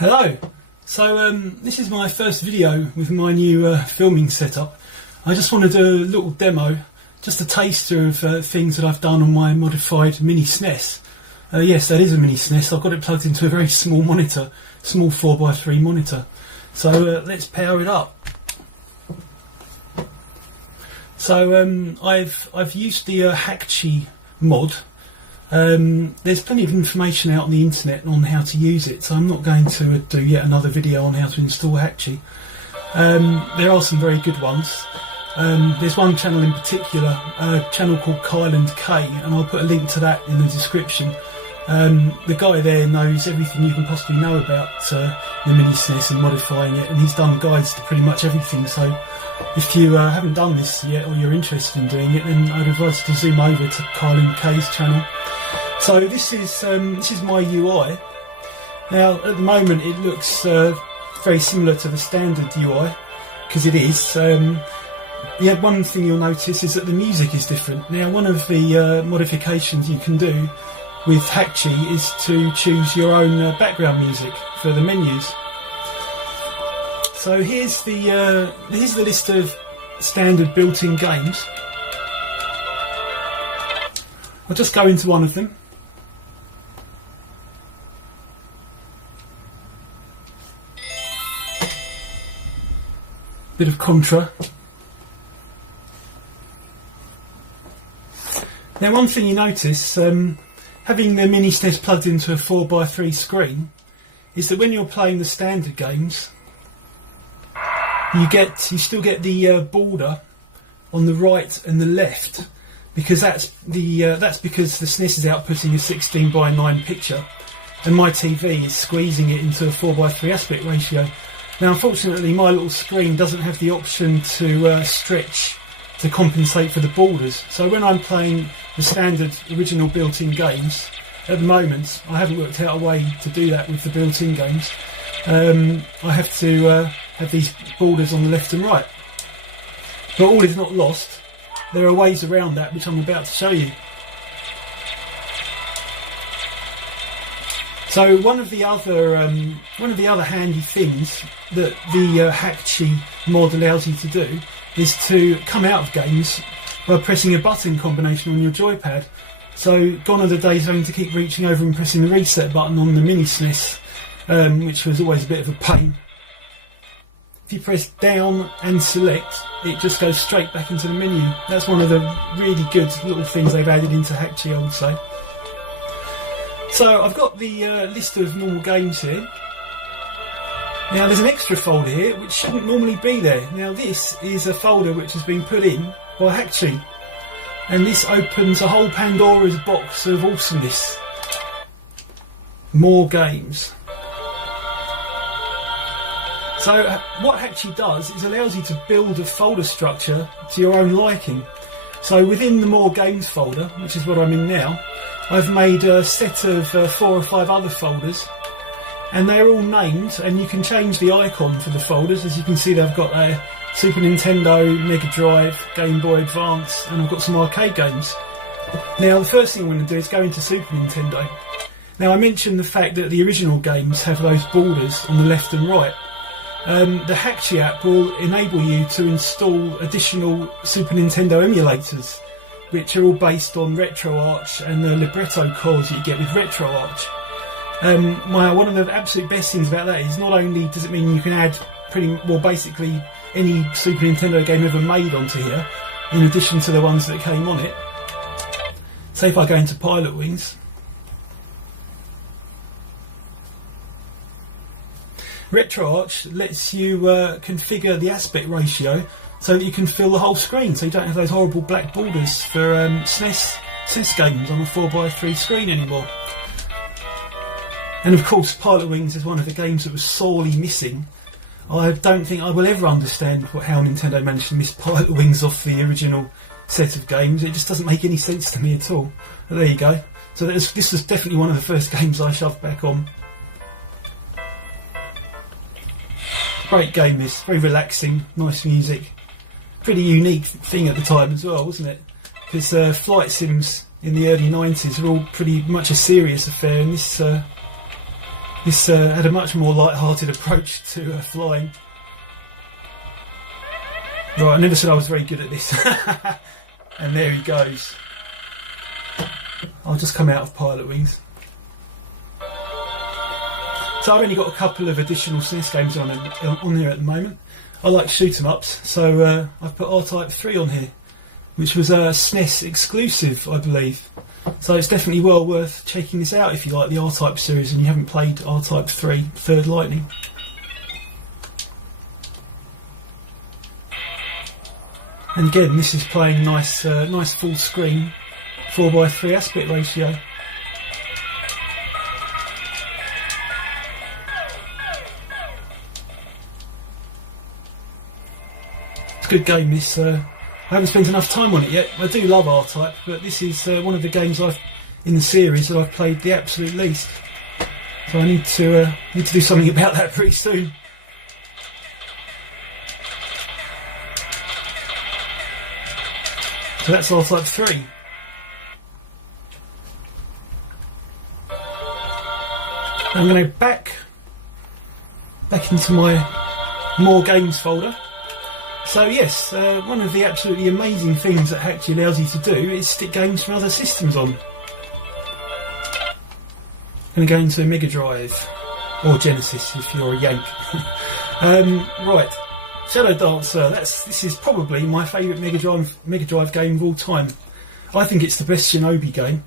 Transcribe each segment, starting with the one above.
Hello. So this is my first video with my new filming setup. I just want to do a little demo, just a taster of things that I've done on my modified mini SNES. Yes, that is a mini SNES. I've got it plugged into a very small monitor, small 4x3 monitor. So let's power it up. So I've used the Hakchi mod. There's plenty of information out on the internet on how to use it, so I'm not going to do yet another video on how to install Hakchi. There are some very good ones. There's one channel in particular, a channel called Kyland K, and I'll put a link to that in the description. The guy there knows everything you can possibly know about the mini SNES and modifying it, and he's done guides to pretty much everything. So if you haven't done this yet, or you're interested in doing it, then I'd advise to zoom over to Kyland K's channel. So this is my UI. Now at the moment it looks very similar to the standard UI, because it is. Yeah, one thing you'll notice is that the music is different. Now one of the modifications you can do with Hakchi is to choose your own background music for the menus. So here's the list of standard built-in games. I'll just go into one of them. Bit of Contra. Now one thing you notice, having the mini SNES plugged into a 4x3 screen, is that when you're playing the standard games, you still get the border on the right and the left, because that's because the SNES is outputting a 16:9 picture, and my TV is squeezing it into a 4x3 aspect ratio. Now unfortunately my little screen doesn't have the option to stretch to compensate for the borders, so when I'm playing the standard original built-in games, at the moment I haven't worked out a way to do that with the built-in games. I have to have these borders on the left and right. But all is not lost. There are ways around that which I'm about to show you. So one of the other handy things that the Hakchi mod allows you to do is to come out of games by pressing a button combination on your joypad. So gone are the days of having to keep reaching over and pressing the reset button on the mini SNES, which was always a bit of a pain. If you press down and select, it just goes straight back into the menu. That's one of the really good little things they've added into Hakchi, I would say. So I've got the list of normal games here. Now there's an extra folder here which shouldn't normally be there. Now this is a folder which has been put in by Hakchi, and this opens a whole Pandora's box of awesomeness. More games. So what Hakchi does is allows you to build a folder structure to your own liking. So within the More Games folder, which is what I'm in now, I've made a set of 4 or 5 other folders, and they're all named, and you can change the icon for the folders. As you can see, they've got a Super Nintendo, Mega Drive, Game Boy Advance, and I've got some arcade games. Now the first thing I'm going to do is go into Super Nintendo. Now I mentioned the fact that the original games have those borders on the left and right. The Hakchi app will enable you to install additional Super Nintendo emulators, which are all based on RetroArch and the libretto cores that you get with RetroArch. One of the absolute best things about that is not only does it mean you can add basically any Super Nintendo game ever made onto here, in addition to the ones that came on it. Say if I go into Pilot Wings, RetroArch lets you configure the aspect ratio so that you can fill the whole screen, so you don't have those horrible black borders for SNES games on a 4x3 screen anymore. And of course Pilot Wings is one of the games that was sorely missing. I don't think I will ever understand how Nintendo managed to miss Pilot Wings off the original set of games. It just doesn't make any sense to me at all. But there you go. So this was definitely one of the first games I shoved back on. Great game this, very relaxing, nice music. Pretty unique thing at the time as well, wasn't it? Because flight sims in the early 90s were all pretty much a serious affair, and This had a much more light-hearted approach to flying. Right, I never said I was very good at this. And there he goes. I'll just come out of Pilot Wings. So I've only got a couple of additional SNES games on here at the moment. I like shoot 'em ups, so I've put R-Type 3 on here, which was a SNES exclusive, I believe. So it's definitely well worth checking this out if you like the R-Type series and you haven't played R-Type 3 Third Lightning. And again, this is playing nice, nice full screen, 4:3 aspect ratio. It's a good game. This I haven't spent enough time on it yet. I do love R-Type, but this is one of the games in the series that I've played the absolute least. So I need to do something about that pretty soon. So that's R-Type 3. I'm going to go back into my More Games folder. So yes, one of the absolutely amazing things that Hakchi allows you to do is stick games from other systems on. I'm going to go into Mega Drive, or Genesis if you're a Yank. Right. Shadow Dancer, this is probably my favourite Mega Drive game of all time. I think it's the best Shinobi game.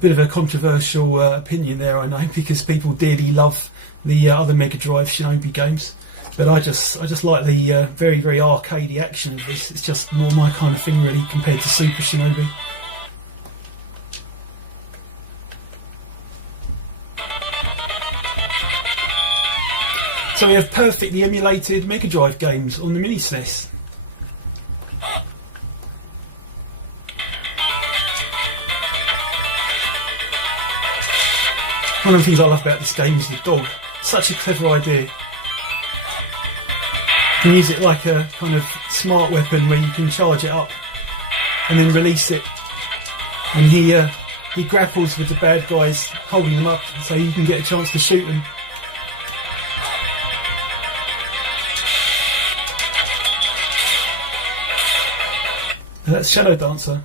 Bit of a controversial opinion there, I know, because people dearly love the other Mega Drive Shinobi games. But I just like the very, very arcadey action of this. It's just more my kind of thing, really, compared to Super Shinobi. So we have perfectly emulated Mega Drive games on the Mini SNES. One of the things I love about this game is the dog. Such a clever idea. You can use it like a kind of smart weapon where you can charge it up and then release it. And he grapples with the bad guys, holding them up so you can get a chance to shoot them. That's Shadow Dancer.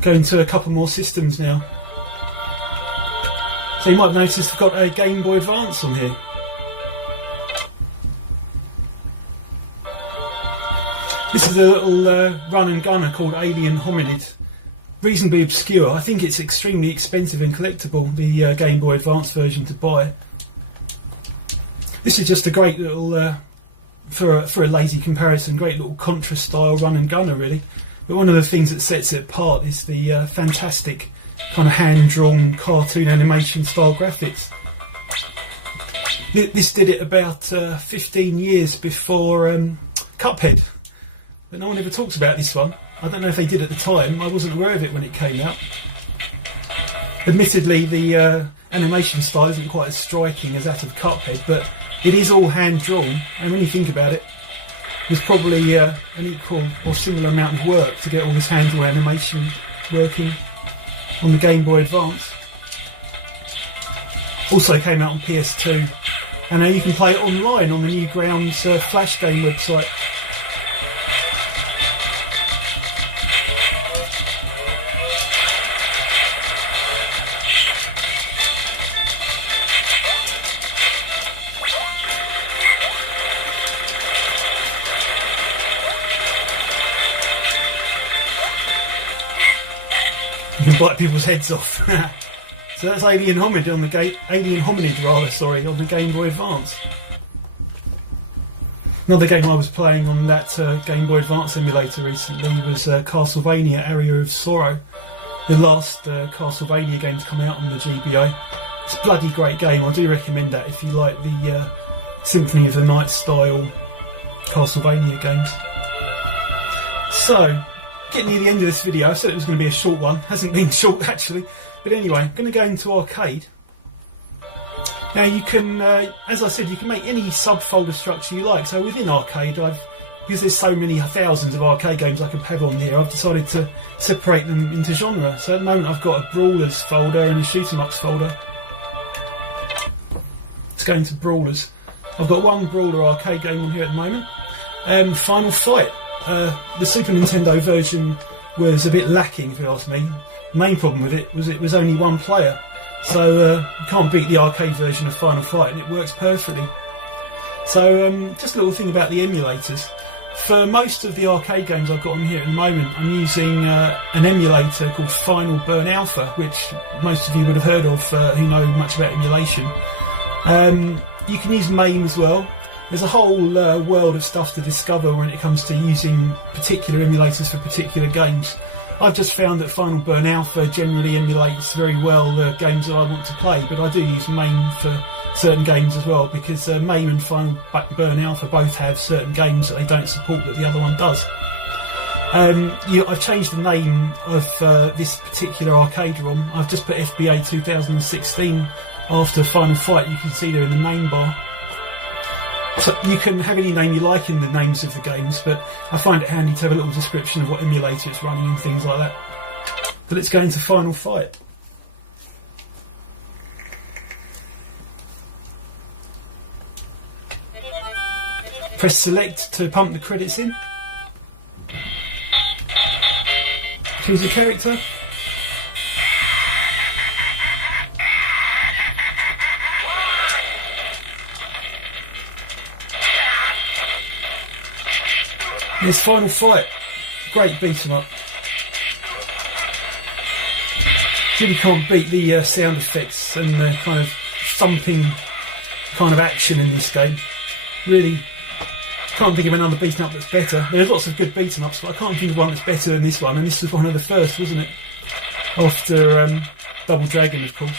Going to a couple more systems now. So you might have noticed I've got a Game Boy Advance on here. This is a little run and gunner called Alien Hominid. Reasonably obscure. I think it's extremely expensive and collectible, the Game Boy Advance version to buy. This is just a great little... For a lazy comparison, great little Contra style run and gunner really. But one of the things that sets it apart is the fantastic kind of hand-drawn cartoon animation style graphics. This did it about 15 years before Cuphead, but no one ever talks about this one. I don't know if they did at the time. I wasn't aware of it when it came out. Admittedly, the animation style isn't quite as striking as that of Cuphead, but it is all hand-drawn, and when you think about it, there's probably an equal or similar amount of work to get all this hand-drawn animation working on the Game Boy Advance. Also came out on PS2, and now you can play it online on the Newgrounds Flash game website. You can bite people's heads off. So that's Alien Hominid on the on the Game Boy Advance. Another game I was playing on that Game Boy Advance emulator recently was Castlevania Area of Sorrow, the last Castlevania game to come out on the GBA. It's a bloody great game. I do recommend that if you like the Symphony of the Night style Castlevania games. So, getting near the end of this video, I said it was going to be a short one. Hasn't been short actually. But anyway, I'm going to go into arcade. Now you can, as I said, you can make any subfolder structure you like. So within arcade I've because there's so many thousands of arcade games I could have on here, I've decided to separate them into genre. So at the moment I've got a Brawlers folder and a Shoot 'em Ups folder. Let's go into Brawlers. I've got one Brawler arcade game on here at the moment. Final Fight. The Super Nintendo version was a bit lacking, if you ask me. The main problem with it was only one player. So you can't beat the arcade version of Final Fight, and it works perfectly. So just a little thing about the emulators. For most of the arcade games I've got on here at the moment, I'm using an emulator called Final Burn Alpha, which most of you would have heard of who know much about emulation. You can use M.A.M.E as well. There's a whole world of stuff to discover when it comes to using particular emulators for particular games. I've just found that Final Burn Alpha generally emulates very well the games that I want to play, but I do use M.A.M.E for certain games as well, because M.A.M.E and Final Burn Alpha both have certain games that they don't support that the other one does. I've changed the name of this particular arcade ROM. I've just put FBA 2016 after Final Fight. You can see there in the name bar. So you can have any name you like in the names of the games, but I find it handy to have a little description of what emulator it's running and things like that. But let's go into Final Fight. Press select to pump the credits in. Choose a character. There's Final Fight. Great beat 'em up. Really can't beat the sound effects and the kind of thumping kind of action in this game. Really can't think of another beat 'em up that's better. There's lots of good beat 'em ups, but I can't think of one that's better than this one. And this was one of the first, wasn't it? After Double Dragon, of course.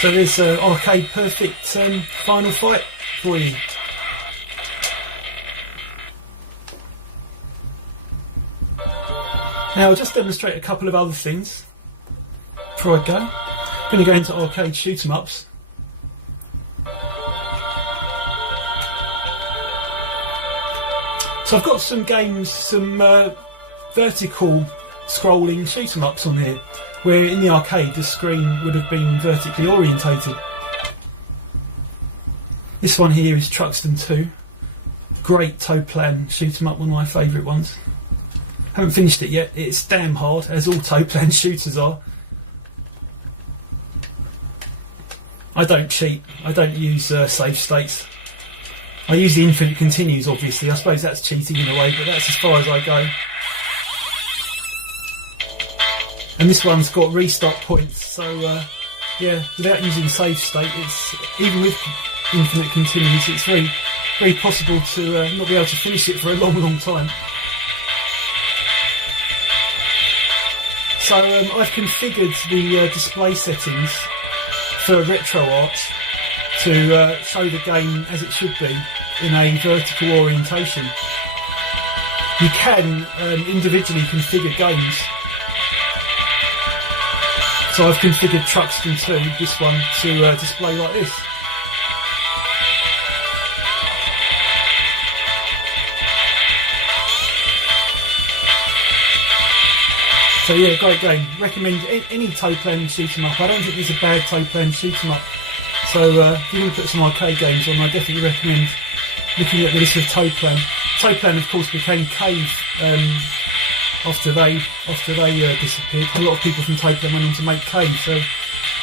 So there's arcade perfect Final Fight for you. Now I'll just demonstrate a couple of other things before I go. I'm going to go into arcade shoot 'em ups. So I've got some games, some vertical scrolling shoot 'em ups on here, where in the arcade the screen would have been vertically orientated. This one here is Truxton 2. Great toe plan shoot 'em up, one of my favourite ones. Haven't finished it yet. It's damn hard, as all toe plan shooters are. I don't cheat. I don't use save states. I use the infinite continues, obviously. I suppose that's cheating in a way, but that's as far as I go. And this one's got restart points, so yeah, without using save state, it's even with infinite continues, it's very, very possible to not be able to finish it for a long, long time. So I've configured the display settings for RetroArch to show the game as it should be in a vertical orientation. You can individually configure games. So I've configured Truxton 2, this one, to display like this. So yeah, great game. Recommend any toe plan shoot 'em up. I don't think there's a bad toe plan shoot 'em up. So if you want to put some arcade games on, I definitely recommend looking at the list of toe plan. Toe plan, of course, became Cave after they disappeared. A lot of people from toe plan went on to make Cave. So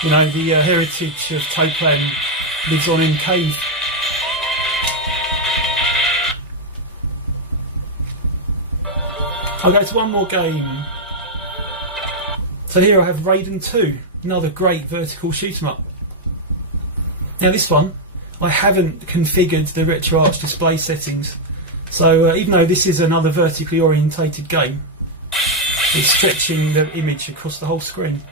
you know the heritage of toe plan lives on in Cave. I'll go to one more game. So here I have Raiden 2, another great vertical shoot 'em up. Now this one, I haven't configured the RetroArch display settings. So even though this is another vertically orientated game, it's stretching the image across the whole screen.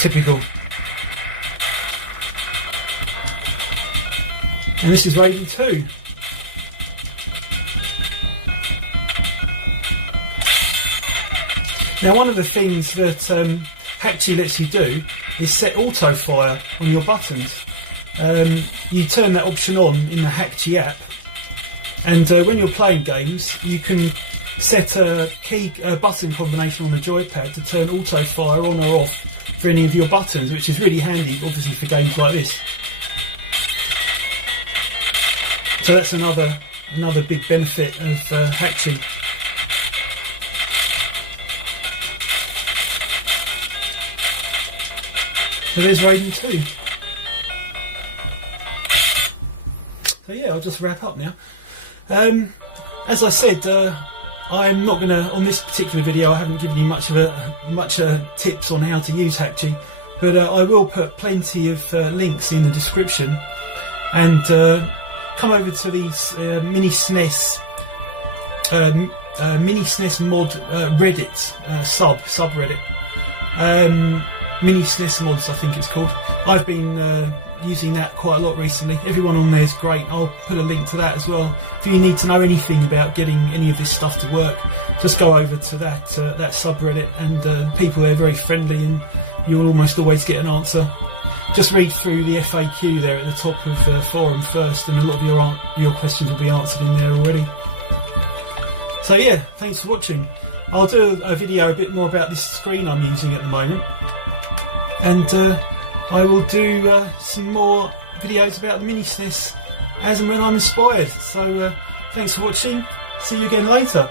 Typical. And this is Raiden 2. Now, one of the things that Hakchi lets you do is set auto fire on your buttons. You turn that option on in the Hakchi app, and when you're playing games, you can set a button combination on the joypad to turn auto fire on or off for any of your buttons, which is really handy, obviously, for games like this. So that's another big benefit of Hakchi. So there's Raiden 2. So yeah, I'll just wrap up now. As I said, I'm not going to, on this particular video, I haven't given you much tips on how to use Hakchi, but I will put plenty of links in the description, and come over to these Mini SNES mod Reddit subreddit. Mini SNES mods, I think it's called. I've been using that quite a lot recently. Everyone on there is great. I'll put a link to that as well. If you need to know anything about getting any of this stuff to work, just go over to that subreddit, and people there are very friendly, and you'll almost always get an answer. Just read through the FAQ there at the top of the forum first, and a lot of your questions will be answered in there already. So yeah, thanks for watching. I'll do a video a bit more about this screen I'm using at the moment, and I will do some more videos about the Mini SNES as and when I'm inspired. So thanks for watching. See you again later.